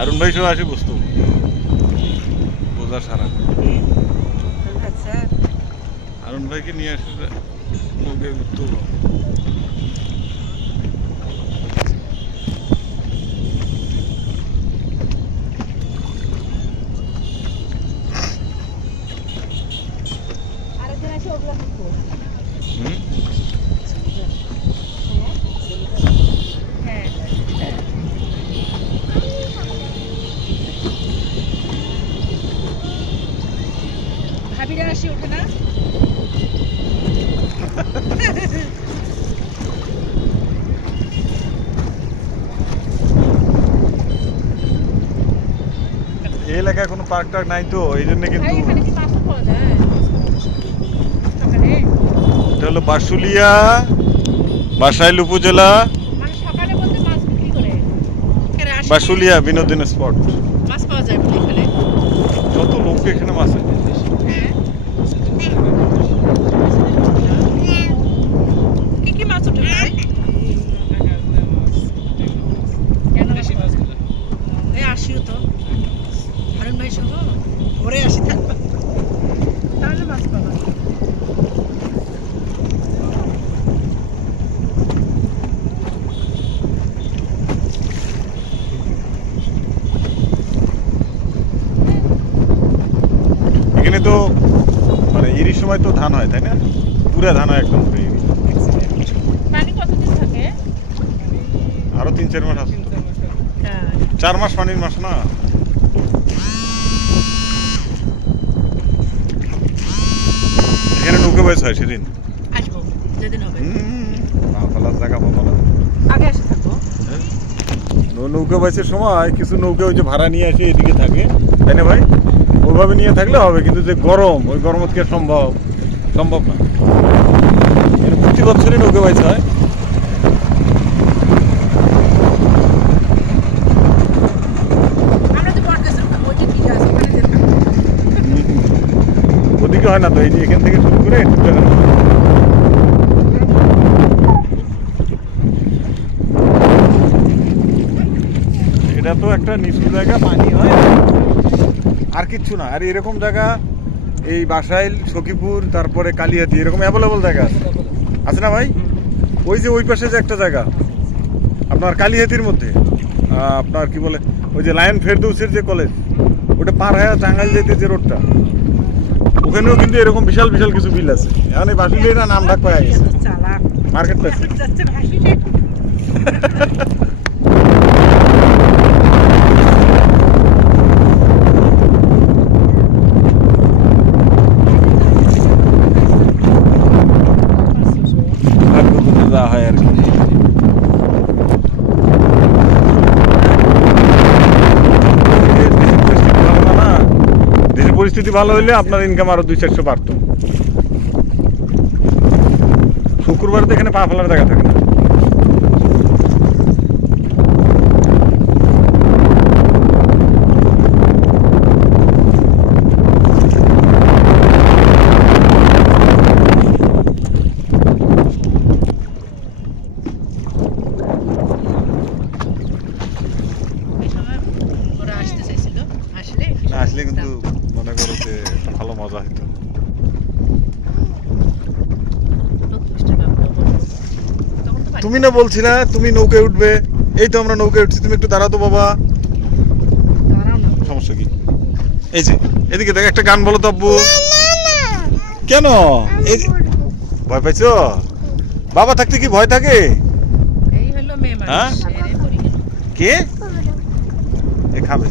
अरुण भाई सो আসি বসতো বোঝা সারা আচ্ছা अरुण भाई के নিয়ে আসে নৌকে ঘুরতে আরেকজন আছে ওগুলা করতে ভাবিরা আসি ওঠে না এই এলাকায় কোনো পার্ক টার্ক নাই তো এই জন্য কিন্তু এখানে কি মাছ পাওয়া যায় সকালে এটা হলো বাঁশুলিয়া বাসাইল উপজেলা মানে সকালে বলতে মাছ বিক্রি করে বাঁশুলিয়া বিনোদন স্পট মাছ পাওয়া যায় বলে এখানে কত লোক এখানে মাছ আছে কি কি মাছ ওঠে ভাই এই আসিও তো হারুন ভাই সহ ঘরে আসি থাকবা তাহলে মাছ পাবা এখানে তো মানে এরই সময় তো ধান হয় তাই না পুরা ধান হয় একদম পানি কতদিন থাকে আরো 3-4 মাস আছে 4 মাস পানির মাস না এখানে নৌকা বাইস হয় সেদিন আসবো যেদিন হবে পালার জায়গা পাবো না আগে এসে থাকবো নৌকা বাইসের সময় কিছু নৌকা ওই যে ভাড়া নিয়ে আসে এদিকে থাকে তাই না ভাই ওইভাবে নিয়ে থাকলে হবে কিন্তু যে গরম ওই গরম কি সম্ভব না প্রতি বছরই নৌকা বাইস হয় ওদিকে হয় না তো এই যে এখান থেকে শুরু করে এটা তো একটা নিচু জায়গা পানি হয় আর কিচ্ছু না আর এরকম জায়গা এই বাসাইল সখীপুর তারপরে কালিয়াতি এরকম অ্যাভেলেবল জায়গা আছে না ভাই ওই যে ওই পাশে যে একটা জায়গা আপনার কালিয়াতির মধ্যে আপনার কি বলে ওই যে লায়ন ফেরদৌসের যে কলেজ ওটা পার হয়ে টাঙ্গাইল যেতে যে রোডটা ওখানেও কিন্তু এরকম বিশাল বিশাল কিছু বিল আছে এখন এই বাসুলিয়া নাম ডাক পাওয়া গেছে মার্কেট প্লেস হয় আর কি দেশের পরিস্থিতি ভালো হইলে আপনার ইনকাম আরো 200-400 বাড়তো শুক্রবার তো এখানে পা ফেলার জায়গা থাকে না আসলে কিন্তু মনে করো যে ভালো মজা হইতো তুমি না বলছিলা তুমি নৌকায় উঠবে এই তো আমরা নৌকায় উঠছি তুমি একটু দাঁড়াতো বাবা সমস্যা কি এই যে এদিকে দেখ একটা গান বলো তো আব্বু কেন এই ভয় পাইছো বাবা থাকতে কি ভয় থাকে এই হলো মেয়ে মানুষ কে এ খাবে